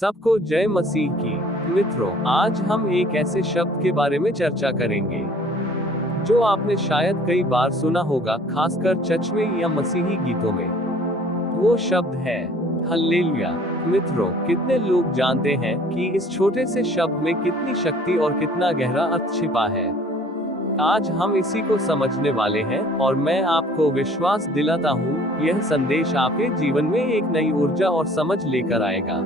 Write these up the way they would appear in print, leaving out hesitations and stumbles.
सबको जय मसीह की। मित्रों, आज हम एक ऐसे शब्द के बारे में चर्चा करेंगे जो आपने शायद कई बार सुना होगा, खासकर चर्च में या मसीही गीतों में। वो शब्द है हल्लेलुया। मित्रों, कितने लोग जानते हैं कि इस छोटे से शब्द में कितनी शक्ति और कितना गहरा अर्थ छिपा है। आज हम इसी को समझने वाले हैं और मैं आपको विश्वास दिलाता हूँ, यह संदेश आपके जीवन में एक नई ऊर्जा और समझ लेकर आएगा।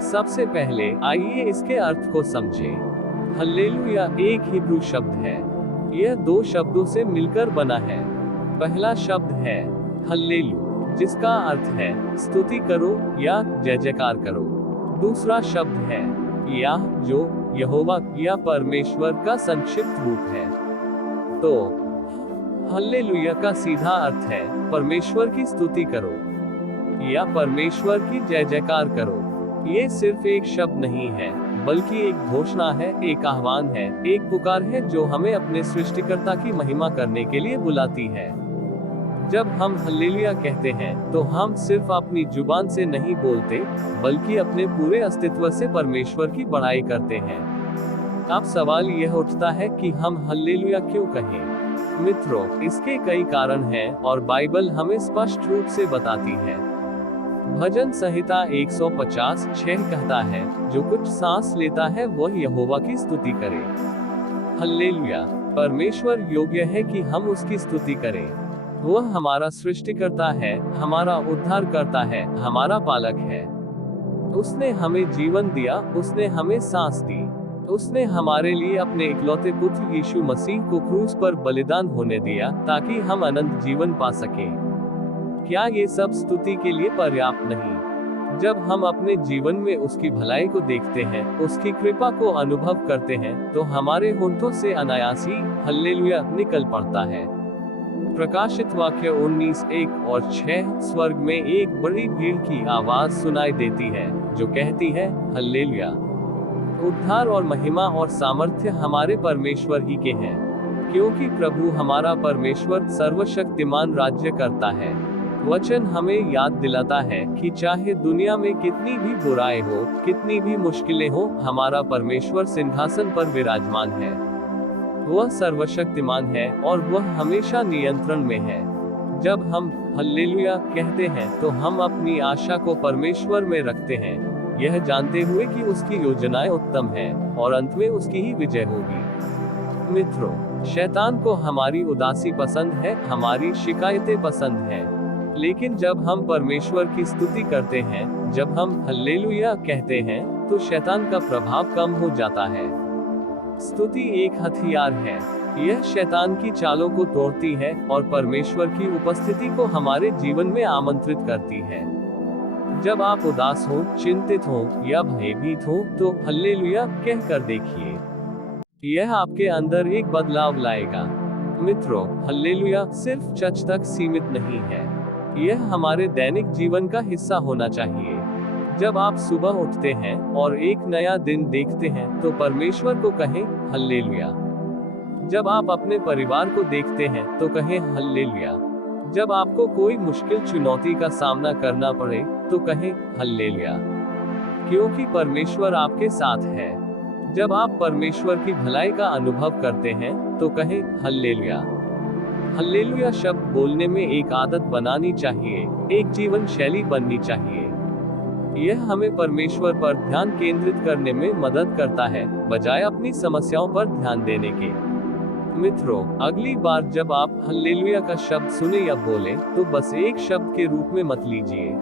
सबसे पहले आइए इसके अर्थ को समझें। हल्लेलुया एक हिब्रू शब्द है। यह दो शब्दों से मिलकर बना है। पहला शब्द है हल्लेलु, जिसका अर्थ है स्तुति करो या जय जयकार करो। दूसरा शब्द है याह, जो यहोवा या परमेश्वर का संक्षिप्त रूप है। तो हल्लेलुया का सीधा अर्थ है परमेश्वर की स्तुति करो या परमेश्वर की जय जयकार करो। ये सिर्फ एक शब्द नहीं है, बल्कि एक घोषणा है, एक आह्वान है, एक पुकार है जो हमें अपने सृष्टिकर्ता की महिमा करने के लिए बुलाती है। जब हम हल्लेलुया कहते हैं तो हम सिर्फ अपनी जुबान से नहीं बोलते, बल्कि अपने पूरे अस्तित्व से परमेश्वर की बड़ाई करते हैं। अब सवाल यह उठता है कि हम हल्लेलुया क्यों कहें? मित्रों, इसके कई कारण हैं और बाइबल हमें स्पष्ट रूप से बताती है। भजन संहिता 150:6 कहता है, जो कुछ सांस लेता है वह यहोवा की स्तुति करे। हल्लेलुया। परमेश्वर योग्य है कि हम उसकी स्तुति करें। वह हमारा सृष्टिकर्ता है, हमारा उद्धार करता है, हमारा पालक है। उसने हमें जीवन दिया, उसने हमें सांस दी। उसने हमारे लिए अपने इकलौते पुत्र यीशु मसीह को क्रूस पर बलिदान होने दिया ताकि हम अनंत जीवन पा सकें। क्या ये सब स्तुति के लिए पर्याप्त नहीं? जब हम अपने जीवन में उसकी भलाई को देखते हैं, उसकी कृपा को अनुभव करते हैं, तो हमारे होंठों से अनायासी हल्लेलुया निकल पड़ता है। प्रकाशित वाक्य 19:1-6 स्वर्ग में एक बड़ी भीड़ की आवाज सुनाई देती है जो कहती है हल्लेलुया। उद्धार और महिमा और सामर्थ्य हमारे परमेश्वर ही के हैं, क्योंकि प्रभु हमारा परमेश्वर सर्वशक्तिमान राज्य करता है। वचन हमें याद दिलाता है कि चाहे दुनिया में कितनी भी बुराई हो, कितनी भी मुश्किलें हो, हमारा परमेश्वर सिंहासन पर विराजमान है। वह सर्वशक्तिमान है और वह हमेशा नियंत्रण में है। जब हम हल्लेलुया कहते हैं तो हम अपनी आशा को परमेश्वर में रखते हैं, यह जानते हुए कि उसकी योजनाएं उत्तम हैं और अंत में उसकी ही विजय होगी। मित्रों, शैतान को हमारी उदासी पसंद है, हमारी शिकायतें पसंद हैं। लेकिन जब हम परमेश्वर की स्तुति करते हैं, जब हम हल्लेलुया कहते हैं, तो शैतान का प्रभाव कम हो जाता है। स्तुति एक हथियार है। यह शैतान की चालों को तोड़ती है और परमेश्वर की उपस्थिति को हमारे जीवन में आमंत्रित करती है। जब आप उदास हो, चिंतित हो या भयभीत हो, तो हल्लेलुया कहकर देखिए। यह आपके अंदर एक बदलाव लाएगा। मित्रों, हल्लेलुया सिर्फ चर्च तक सीमित नहीं है। यह हमारे दैनिक जीवन का हिस्सा होना चाहिए। जब आप सुबह उठते हैं और एक नया दिन देखते हैं, तो परमेश्वर को कहें हल्लेलुया। जब आप अपने परिवार को देखते हैं, तो कहें हल्लेलुया। जब आपको कोई मुश्किल चुनौती का सामना करना पड़े, तो कहें हल्लेलुया, क्योंकि परमेश्वर आपके साथ है। जब आप परमेश्वर की भलाई का अनुभव करते हैं, तो कहें हल्लेलुया। हल्लेलुया शब्द बोलने में एक आदत बनानी चाहिए, एक जीवन शैली बननी चाहिए। यह हमें परमेश्वर पर ध्यान केंद्रित करने में मदद करता है, बजाय अपनी समस्याओं पर ध्यान देने के। मित्रों, अगली बार जब आप हल्लेलुया का शब्द सुने या बोले, तो बस एक शब्द के रूप में मत लीजिए।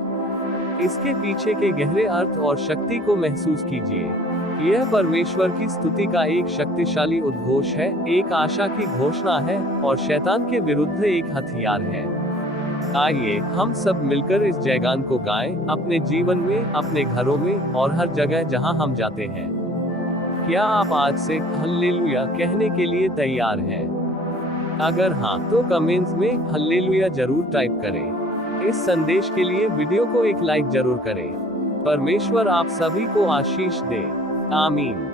इसके पीछे के गहरे अर्थ और शक्ति को महसूस कीजिए। यह परमेश्वर की स्तुति का एक शक्तिशाली उद्घोष है, एक आशा की घोषणा है और शैतान के विरुद्ध एक हथियार है। आइए हम सब मिलकर इस जयगान को गाएं, अपने जीवन में, अपने घरों में और हर जगह जहां हम जाते हैं। क्या आप आज से हल्लेलुया कहने के लिए तैयार हैं? अगर हाँ, तो कमेंट्स में हल्लेलुया जरूर टाइप करें। इस संदेश के लिए वीडियो को एक लाइक जरूर करें। परमेश्वर आप सभी को आशीष दे। आमीन।